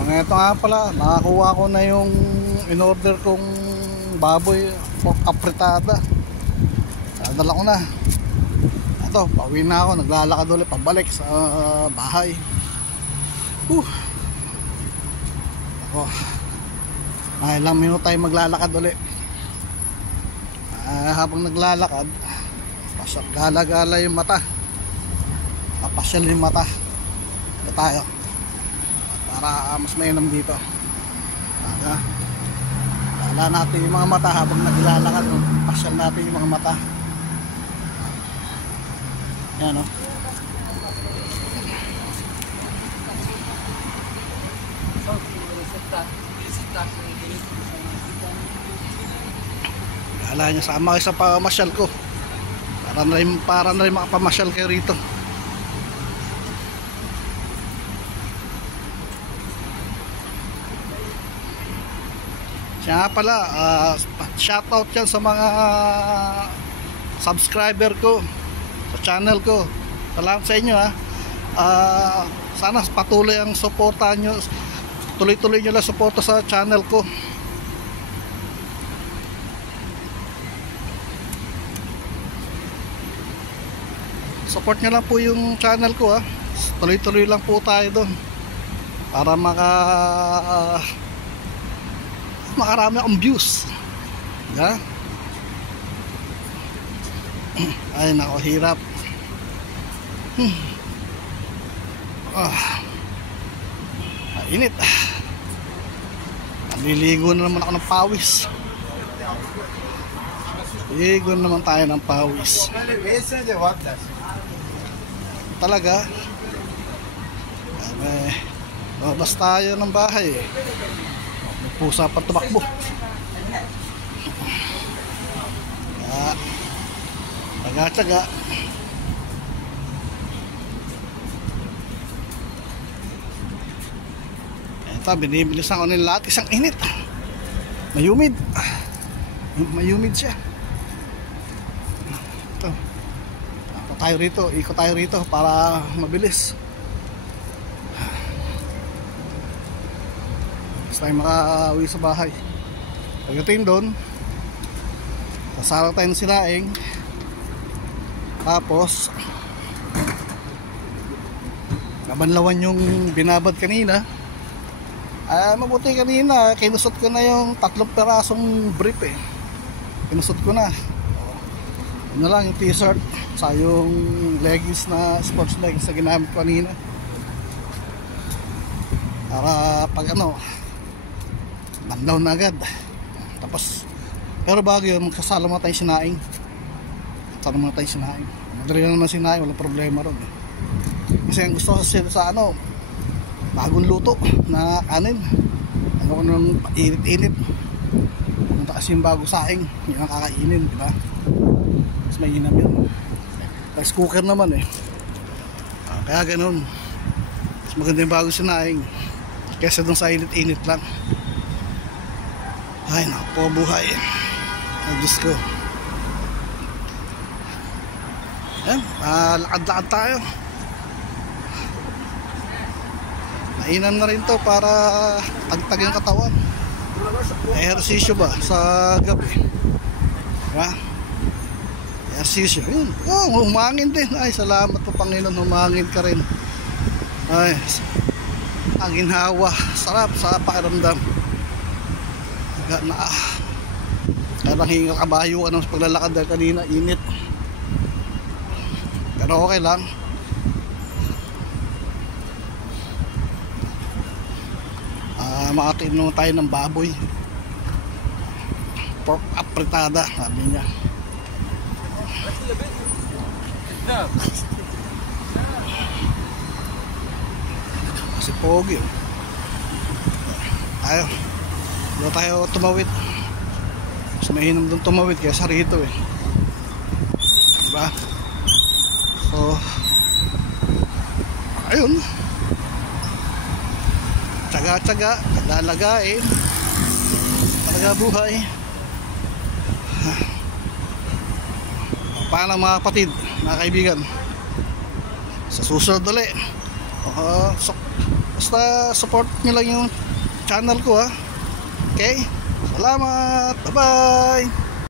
Ito nga pala, nakakuha ko na yung in-order kong baboy pork apretada. Dala ko na. Ito, pauwi na ako, naglalakad ulit pabalik sa bahay. Ako, ilang minuto tayo maglalakad ulit. Habang naglalakad, gala-gala yung mata, papasyal yung mata. Ito tayo para mas mainam dito. Wala natin yung mga mata habang naglalakad, pasyal natin yung mga mata. Yan o. Wala niya, sama kayo sa pamasyal ko para na rin makapamasyal kayo rito. Siya pala, shoutout yan sa mga subscriber ko sa channel ko. Salamat sa inyo ha. Sana patuloy ang suportahan nyo, tuloy-tuloy nyo lang suporta sa channel ko. Support nyo lang po yung channel ko ha. Tuloy-tuloy lang po tayo doon para makarami akong views. Yeah? Ay nako, hirap. Init. Naliligo na naman ako ng pawis. Ligo naman tayo ng pawis. Talaga. Labas tayo ng bahay. May pusa pa tumakbo. Taga-taga. Ito, binibilisan ko ng lahat. Isang init. Mayumid. Mayumid siya. Ito. Ikot tayo rito para mabilis. Basta tayo makauwi sa bahay. Pagdating doon, sasarang tayo ng sinaing. Tapos nabanlawan yung binabad kanina. Mabuti kanina kinusot ko na yung 3 perasong brief eh. Kinusot ko na. Ano lang yung t-shirt sa yung leggings na sports leggings na ginamit ko kanina. Para pag banlaw na agad. Tapos pero bago yun, magsasala mo tayong sinaing. Madali na naman sinaing, walang problema ron eh. Kasi ang gusto ko sa bagong luto na kanin, ko nung init-init. Punta kasi yung bago saing, yung kakainin, diba? Mas mainam yun. Rice cooker naman eh. Kaya ganun, mas maganda yung bago sinaing kesa dun sa init-init lang. Ay naku po, buhay. Ay Diyos ko. Ayan, lakad-lakad tayo. Mainam na rin to para tagtag yung katawan. Ehersisyo ba sa gabi, diba? Ehersisyo yun. Humangin din. Ay salamat po Panginoon, humangin ka rin. Ay, ang ginhawa, sarap sa pakiramdam. Parang hinga kabayo ka ng paglalakad dahil kanina init. Pero okay lang. Makatinom naman tayo ng baboy pork apretada, sabi niya. Kasi pogi tayo tumawid. Mas mainam doon tumawid kaysa rito eh, diba? So ayun, tsaga-tsaga, lalagain talaga buhay. Paano mga kapatid, mga kaibigan, sa susunod ulit. Basta support nyo lang yung channel ko ha. Okay? Salamat. Bye bye.